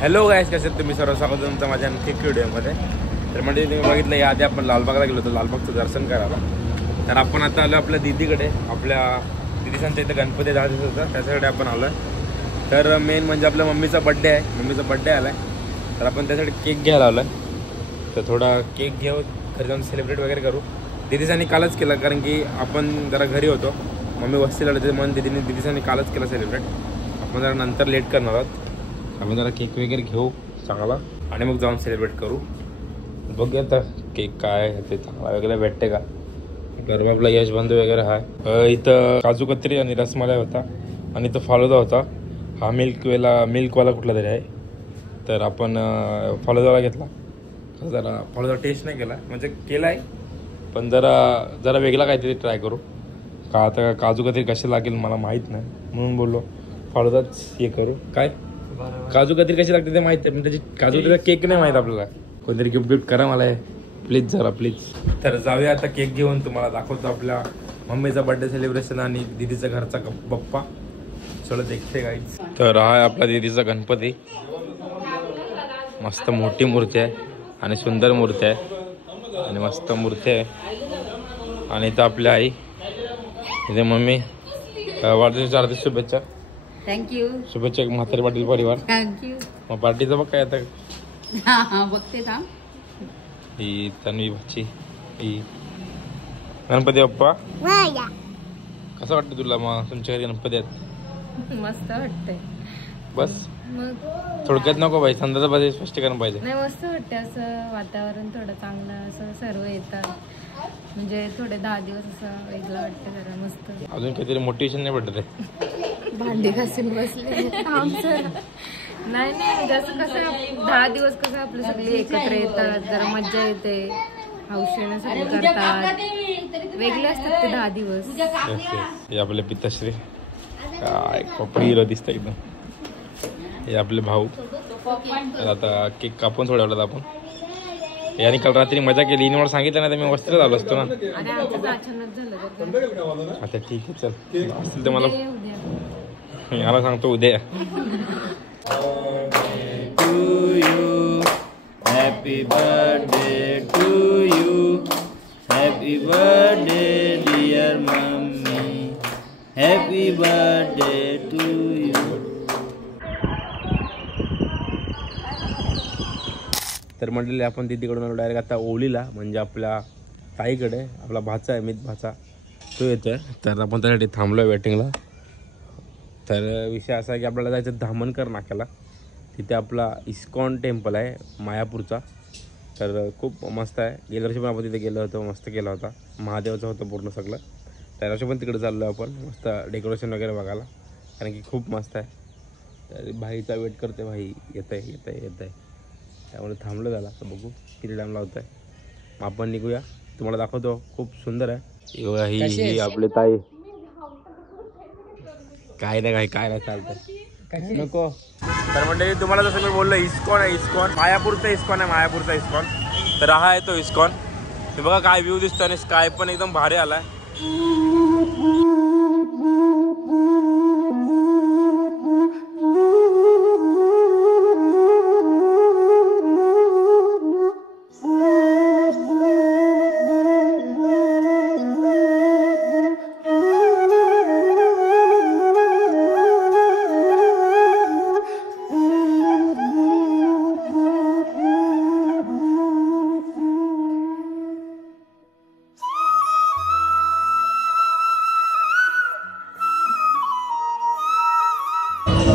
Hello गाईस, कसे आहेत तुम्ही सर्व? स्वागत तुमचं माझ्या आणखी व्हिडिओमध्ये. तर म्हणजे तुम्ही बघितलं या आधी आपण लालबागला गेलो होतो लालबागचं दर्शन करायला. तर आपण आता आलो आपल्या दीदीकडे. आपल्या दीदीसांच्या इथं गणपती 10 दिवसाचा त्याच्याकडे आपण आलो आहे. तर मेन म्हणजे आपल्या मम्मीचा बड्डे आहे. मम्मीचा बड्डे आला आहे तर आपण त्यासाठी केक घ्यायला आलो आहे. तर थोडा केक घेऊ, घरी जाऊन सेलिब्रेट वगैरे करू. दीदीसांनी कालच केलं कारण की आपण जरा घरी होतो. मम्मी वस्तीला होते म्हणून दीदीसांनी कालच केलं सेलिब्रेट. आपण जरा नंतर लेट करणार आहोत. आपण जरा केक वगैरे घेऊ चांगला आणि मग जाऊन सेलिब्रेट करू. बघूया आता केक काय ते चांगला वगैरे भेटते का. गरबा आपला यश बंधू वगैरे आहे. इथं काजू कतरी आणि रसमलाई होता आणि इथं फालुदा होता. हा मिल्कवाला कुठला तरी आहे. तर आपण फालुदाला घेतला. जरा फालुदा टेस्ट नाही केला, म्हणजे केला आहे पण जरा वेगळा काहीतरी ट्राय करू का. आता काजू कतरी कशी लागेल मला माहीत नाही म्हणून बोललो फालुदाच हे करू. काय काजू कतरी कशी लागते ते माहिती आहे पण त्याची काजू कतरीचा केक नाही माहीत आपल्याला. कोणतरी गिफ्ट करा मला प्लीज, जरा प्लीज. तर जाऊया आता केक घेऊन. तुम्हाला दाखवतो आपल्या मम्मीचा बर्थडे सेलिब्रेशन आणि दीदीचा घरचा बप्पा. चलो देखते गाईज. तर हा आहे आपला दीदीचा गणपती. मस्त मोठी मूर्ती आहे आणि सुंदर मूर्ती आहे आणि मस्त मूर्ती आहे. आणि इथं आपल्या आई, इथे मम्मी. वाढदिवसाच्या हार्दिक शुभेच्छा. थँक्यू. शुभेच्छा म्हातारी पाटील परिवार. थँक्यू. मग पार्टीचं बघ काय आता. बघते का ही तन्वी भाची, ही गणपती बाप्पा. कसं वाटतं तुला मग तुमच्या घरी गणपती आहेत? मस्त वाटतंय. बस मग थोडक्यात नको पाहिजे, संदर्भात स्पष्टीकरण पाहिजे. नाही, मस्त वाटते. असं वातावरण थोडं चांगलं, असं सर्व येतात म्हणजे थोडे 10 दिवस असं वेगळं वाटतं जरा मस्त. अजून काहीतरी मोटिवेशन नाही भेटत आहे. भांडी घासून बसले नाही म्हणजे असं कसं 10 दिवस कसं आपले सगळे एकत्र येतात, जरा मज्जा येते, हौशीने सगळे करतात, वेगळे असतात ते 10 दिवस. हे आपले पिताश्री काय कपडे हिरो दिसतं एकदम. हे आपले भाऊ. आता केक कापून थोड्या वेळात आपण. याने काल रात्री मजा केली. इनवर सांगितलं नाही तर मी वस्त्र झालो असतो ना. आता ठीक आहे चल, असतील तर मला सांगतो उद्या. Happy birthday to you. Happy birthday dear mommy. Happy birthday to you. तर म्हटलेले आपण तिकडून आलो डायरेक्ट आता ओलीला, म्हणजे आपल्या ताईकडे. आपला भाचा आहे, मित भाचा, तो येतोय. तर आपण त्यासाठी थांबलो आहे वेटिंगला. तर विषय असा आहे की आपल्याला जायचं धामणकर नाक्याला. तिथे आपला इस्कॉन टेम्पल आहे मायापूरचा. तर खूप मस्त आहे. गेल्या वर्षी पण आपण तिथे गेलो होतो, मस्त केला होता. महादेवाचं होतं पूर्ण सगळं. त्या वर्षी पण तिकडे चाललो आपण मस्त डेकोरेशन वगैरे बघायला, कारण की खूप मस्त आहे. तर भाईचा वेट करते, भाई येत आहे त्यामुळे थांबलं झाला. तर बघू किती टाईम लावत आहे. आपण निघूया, तुम्हाला दाखवतो. खूप सुंदर आहे. ही आपली ताई. काय नाही चालतंय नको. तर म्हणजे तुम्हाला जसं मी बोललो, इस्कॉन आहे. इस्कॉन मायापूरचा इस्कॉन आहे. तर हा आहे तो इस्कॉन. ते बघा काय व्ह्यू दिसतो आणि स्काय पण एकदम भारी आलाय.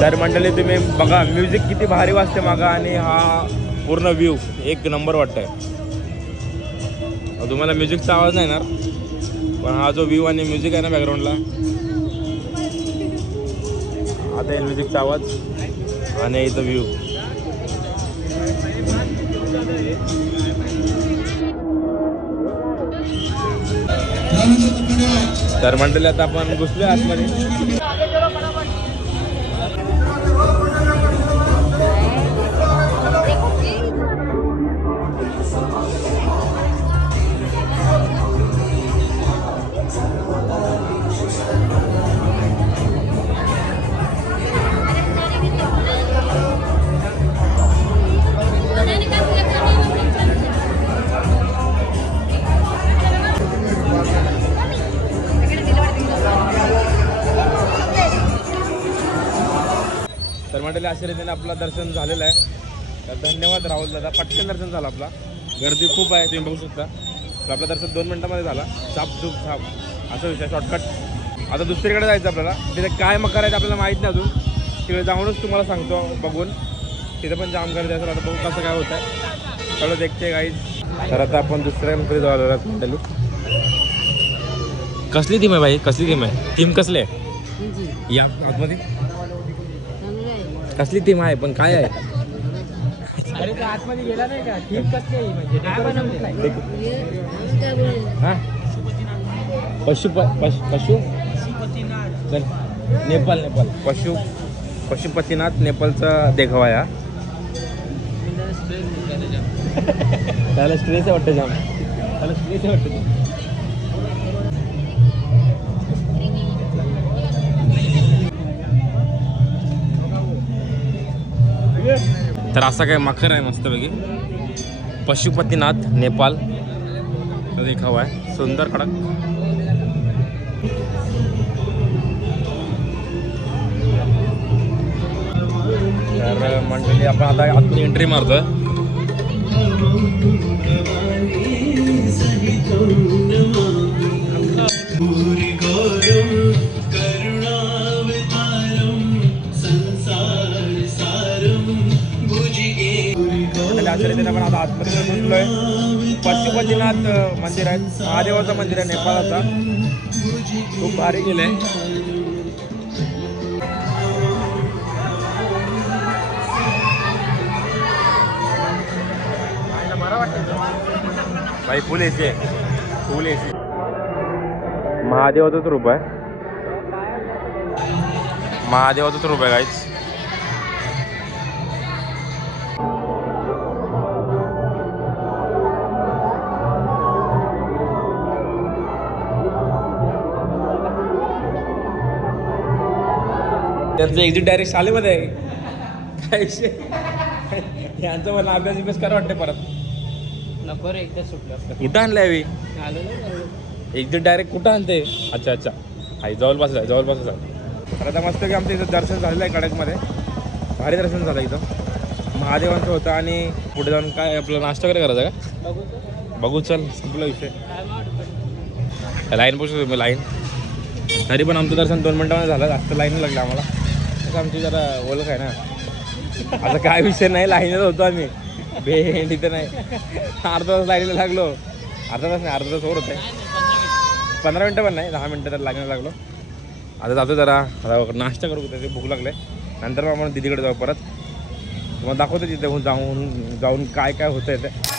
तर मंडळी तुम्ही बघा म्युझिक किती भारी वाजते मागा आणि हा पूर्ण व्ह्यू एक नंबर वाटतंय. तुम्हाला म्युझिकचा आवाज नाही येणार पण हा जो व्ह्यू आणि म्युझिक आहे ना बॅकग्राऊंडला, आता येईल म्युझिकचा आवाज आणि इथं व्ह्यू. तर मंडळी आता आपण घुसलो आतमध्ये. अशा रीतीने आपला दर्शन झालेलं आहे. तर धन्यवाद राहुल दादा, पटकन दर्शन झालं आपला. गर्दी खूप आहे तुम्ही बघू शकता. तर आपलं दर्शन 2 मिनिटामध्ये झाला. छाप असा विषय शॉर्टकट. आता दुसरीकडे जायचं आपल्याला. तिथे काय मकार आहे आपल्याला माहीत नाही अजून. तिकडे जाऊनच तुम्हाला सांगतो बघून. तिथे पण जाम गर्दी असेल. आता बघू कसं काय होत आहे. चलो देखते गाईज. तर आता आपण दुसऱ्या गणपती जाऊ. कसली थीम आहे भाई, कसली थीम आहे? थीम कसली आहे या आतमध्ये? कसली थीम आहे पण काय आहे? अरे तो आतमध्ये गेला नाही का? थीम कसली आहे म्हणजे हां पशु नेपाल पशुपतीनाथ नेपाळचा देखावा आहे. त्याला स्ट्रेस आहे वाटतं जाम. त्याला स्ट्रेस आहे वाटतं. तर असा काय मखर आहे मस्तपैकी. पशुपतीनाथ नेपाल देखावा आहे. सुंदर कडक. तर मंडळी आपण आता आतून एंट्री मारतोय. आपण आता आतमध्ये पोहोचलोय. पशुपतीनाथ मंदिर आहे, महादेवाचं मंदिर आहे नेपाळाचा. खूप भारी गेलंय. भाई फुल एसी आहे, फुल एसी. महादेवाचंच रूप आहे, महादेवाचंच रूप आहे गाईच. त्यांचं एक्झिट डायरेक्ट शाळेमध्ये आहे. काय यांचं मला अभ्यास करा वाटते परत. नको रे, एकदा सुटलं. इथं आणलंय मी एक्झिट डायरेक्ट कुठं आणते? अच्छा अच्छा, आई जवळपास आहे, जवळपासच आहे. तर आता मस्त की आमचं इथं दर्शन झालेलं आहे कडकमध्ये. भारी दर्शन झालं इथं. महादेवांचं होतं. आणि पुढे जाऊन काय आपलं नाश्ता वगैरे करायचा का? बघू चल, संपला विषय. लाईन पोचतो तुम्ही, लाईन. तरी पण आमचं दर्शन 2 मिनिटामध्ये झालं. जास्त लाईन लागलं आम्हाला. असं आमची जरा ओळख आहे ना. आता काय विषय नाही, लाईनच होतो आम्ही. भेंड इथं नाही. अर्धा तास लाईनीला लागलो. अर्धा तास नाही, अर्धा तास वर होत आहे. 15 मिनटं पण नाही, 10 मिनटं तर लाईनीला लागलो. आता जातो जरा नाश्ता करू, त्याचे भूक लागले. नंतर मग आपण दीदीकडे जाऊ परत. तुम्हाला दाखवतो तिथे जाऊन काय काय होतं आहे ते.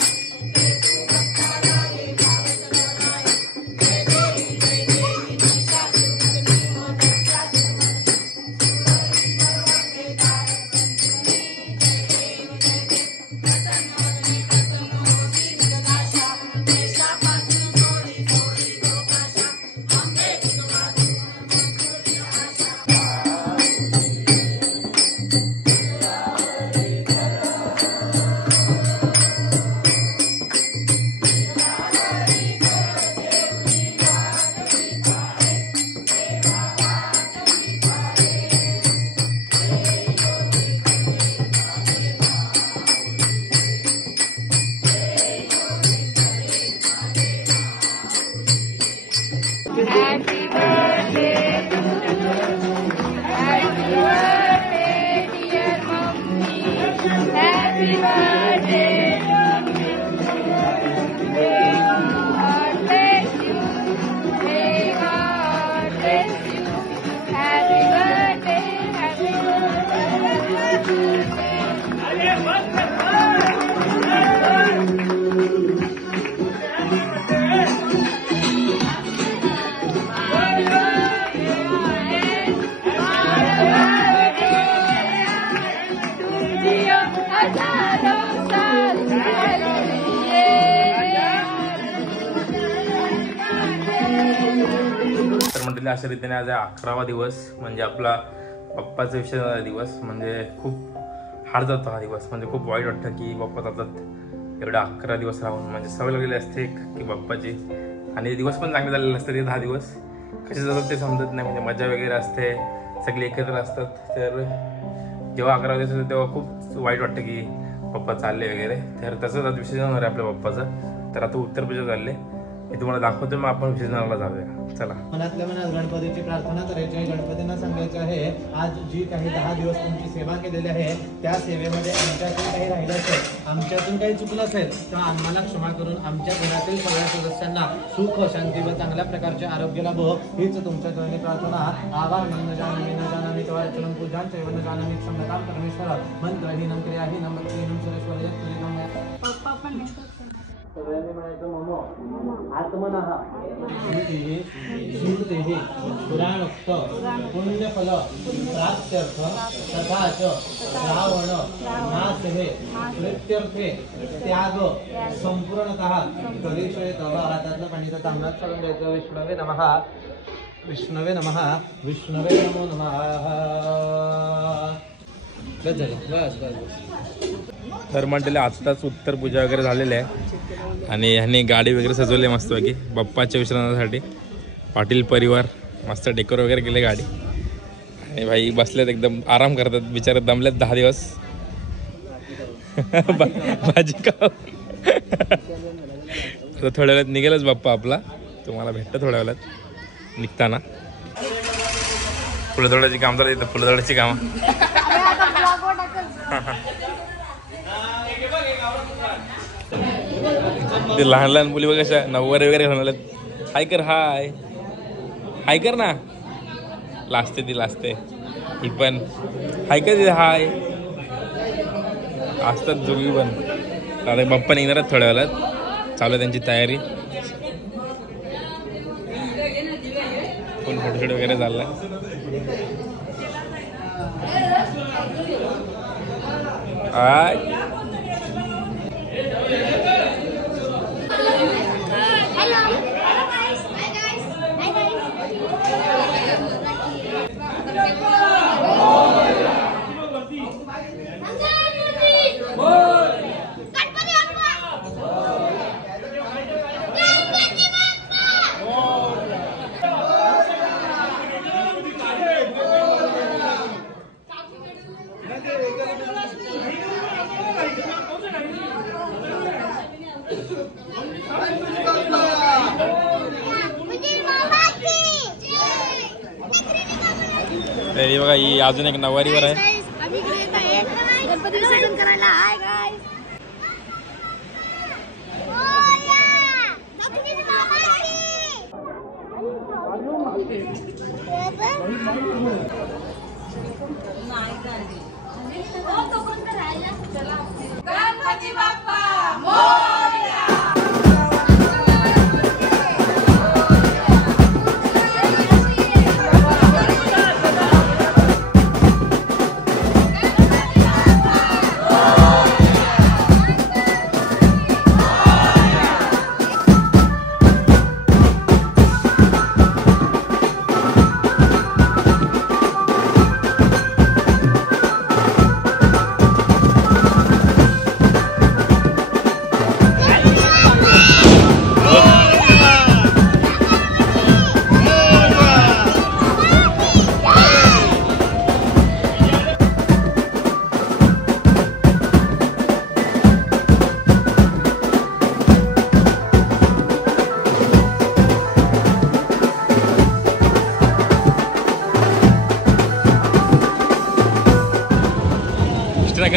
अशा रीतीने आज 11वा दिवस, म्हणजे आपला बाप्पाचा विषय दिवस. म्हणजे खूप हार्ड जातो हा दिवस. म्हणजे खूप वाईट वाटतं की बाप्पा जातात एवढा 11 दिवस राहून. म्हणजे सवय लागलेली असते की बाप्पाची. आणि दिवस पण चांगले झालेले असतात. ते 10 दिवस कसे जातात ते समजत नाही. म्हणजे मजा वगैरे असते, सगळे एकत्र असतात. तर जेव्हा 11 वाजता येतो तेव्हा खूप वाईट वाटतं की पप्पा चालले वगैरे. तर तसंच आता विसर्जन होणार आहे आपल्या पप्पाचं. तर आता उत्तर पूजा चालले हे तुम्हाला दाखवतो. मग आपण विसर्जनाला जाऊया. चला. मनातल्या मनात गणपतीची प्रार्थना करायची आहे. गणपतींना सांगायचं आहे आज जी काही 10 दिवस तुमची सेवा केलेली आहे त्या सेवेमध्ये आमच्यातून काही राहिलं असेल, आमच्यातून काही चुकलं असेल तर आम्हाला क्षमा करून आमच्या घरातील सगळ्या सदस्यांना सुख शांती व चांगल्या प्रकारचे आरोग्य लाभो हीच तुमच्या चरणी प्रार्थना. आवाहनं न जानामि तवाचनं पूजां चैव न जानामि क्षम्यतां परमेश्वर. मंत्रहीनं क्रियाहीनं भक्तिहीनं सुरेश्वर पप्पा पण सगळ्यांनी म्हणायचं मम आत्मनः स्मृतिः पुराणोक्त पुण्यफल प्राप्त्यर्थ तथा च श्रावण नाशे प्रीत्यर्थे त्याग संपूर्णतः कलिशयतः. हातातलं पाणीचं तांबडात चालून द्यायचं. विष्णवे नमः विष्णवे नमः विष्णवे नमो नमः. बस झालं. बस बस बस. तर म्हटलेलं आत्ताच उत्तर पूजा वगैरे झालेली आहे आणि ह्यांनी गाडी वगैरे सजवली मस्तपैकी बाप्पाच्या विश्रांतीसाठी. पाटील परिवार मस्त डेकोर वगैरे केले गाडी आणि भाई बसलेत एकदम आराम करतात. बिचारे दमलेत 10 दिवस. भाजी का आता थोड्या वेळात निघेलच बाप्पा आपला. तुम्हाला भेटतं थोड्या वेळात निघताना. फुलझोडाची काम चालू येतं. फुलझोडाची कामं ते लहान लहान मुली बघ कशा नऊवारी वगैरे घालून आल्यात. हाय कर. हाय हाय कर ना. लाजते ती लाजते. ही पण हाय कर तिथे. हाय असतात दोघी पण. आता बाप्पा निघणारच थोड्या वेळात. चालू आहे त्यांची तयारी. फुल फोटोशूट वगैरे चाललाय. हाय तरी बघा ही अजून एक नऊवारीवर आहे. गणपती विसर्जन करायला. Hi guys. गणपती बाप्पा मोरया.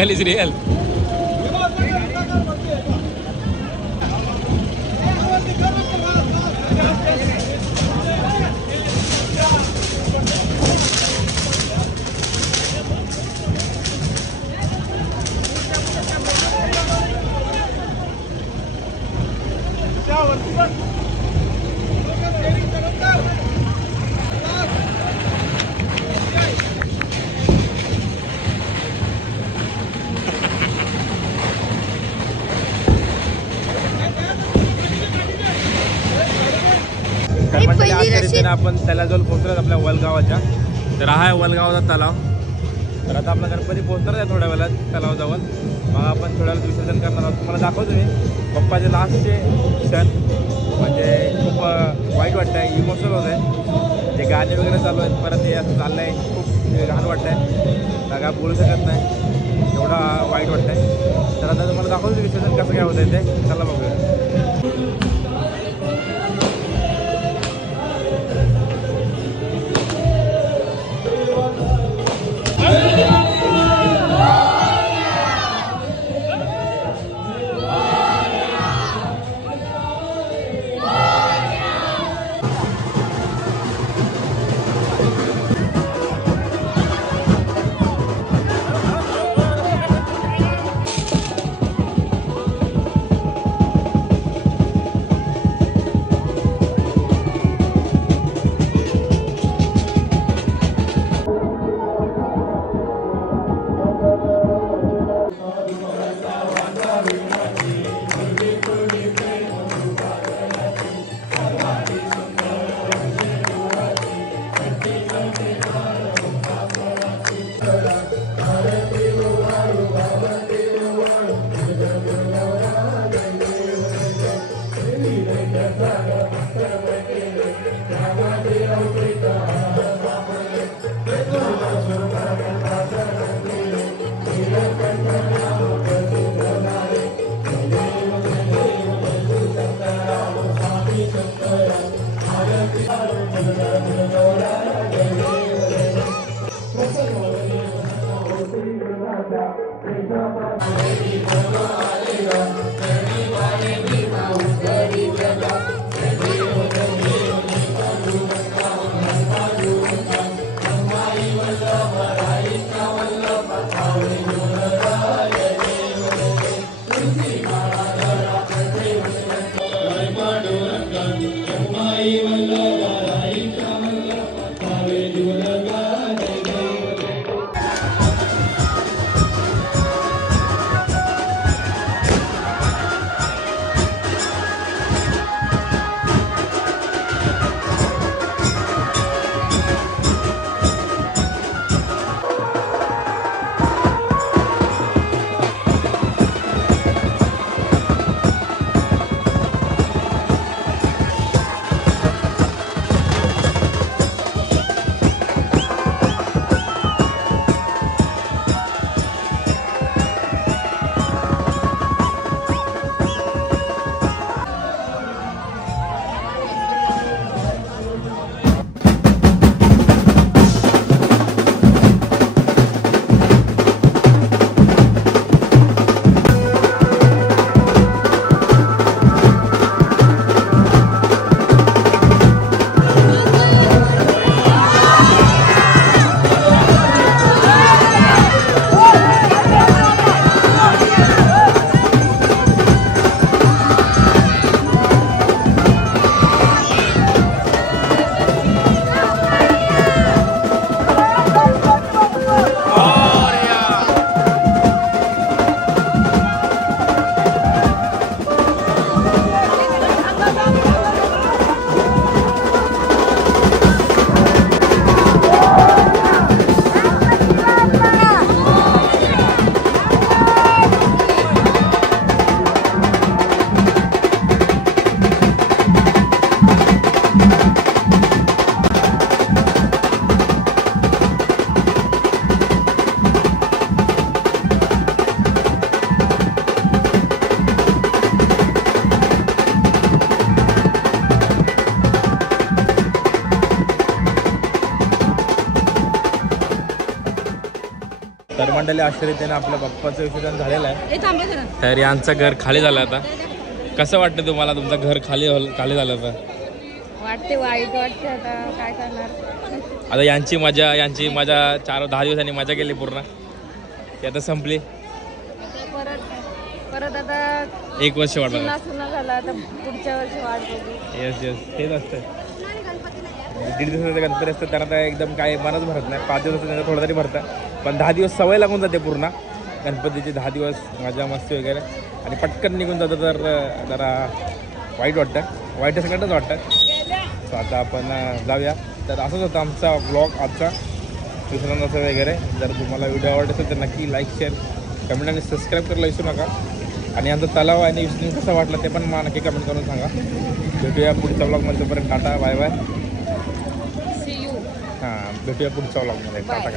खालीच रिअल. आपण तलाजवळ पोहोचलो आपल्या वलगावाच्या. तर हा आहे वलगावाचा तलाव. तर आता आपला गणपती पोहोचणार आहे थोड्या वेळात तलावाजवळ. मग आपण थोड्या वेळात विसर्जन करणार आहोत. तुम्हाला दाखवतो मी पप्पाचे लास्टचे क्षण. म्हणजे खूप वाईट वाटतं आहे. इमोशनल होत आहे. जे गाणे वगैरे चालू आहेत. परत हे असं चाललं आहे. खूप घाण वाटतंय, काय बोलू शकत नाही, एवढा वाईट वाटतंय. तर आता तुम्हाला दाखवतो विसर्जन कसं काय होतं ते, चला बघूया. तर मंडळी अशा रीतीने आपल्या बाप्पाचं विसर्जन झालेलं आहे. तर यांचं घर खाली झालं आता. कसं वाटतं तुम्हाला तुमचं घर खाली झालं आता? वाटते वाईट वाटते, आता काय करणार. आता यांची मजा 4-10 दिवसांनी मजा केली पूर्ण, ती आता संपली. परत आता 1 वर्ष वाटलं. सुना झाला, आता पुढच्या वर्षी वाट बघू. येस तेच असतं. 1.5 दिवसाचा गणपती असतं त्यांना तर एकदम काय मनच भरत नाही. 5 दिवसाचं त्यांना थोडं तरी भरतं, पण 10 दिवस सवय लागून जाते पूर्ण गणपतीची. 10 दिवस मजा मस्ती वगैरे आणि पटकन निघून जातं, तर जरा वाईट वाटतं. वाईट सगळ्यांनाच वाटतं. सो आता आपण जाऊया. तर असंच होतं आमचा ब्लॉग आजचा विसर्जनाचा वगैरे. जर तुम्हाला व्हिडिओ आवडत असेल तर नक्की लाईक, शेअर, कमेंट आणि सबस्क्राईब करायला विसरू नका. आणि आमचा तलाव आणि विसर्जन कसं वाटलं ते पण मला नक्की कमेंट करून सांगा. भेटूया पुढच्या ब्लॉगमध्ये. तोपर्यंत tata, bye bye. See you. हां. भेटूया पुढच्या व्लॉगमध्ये. टाटा.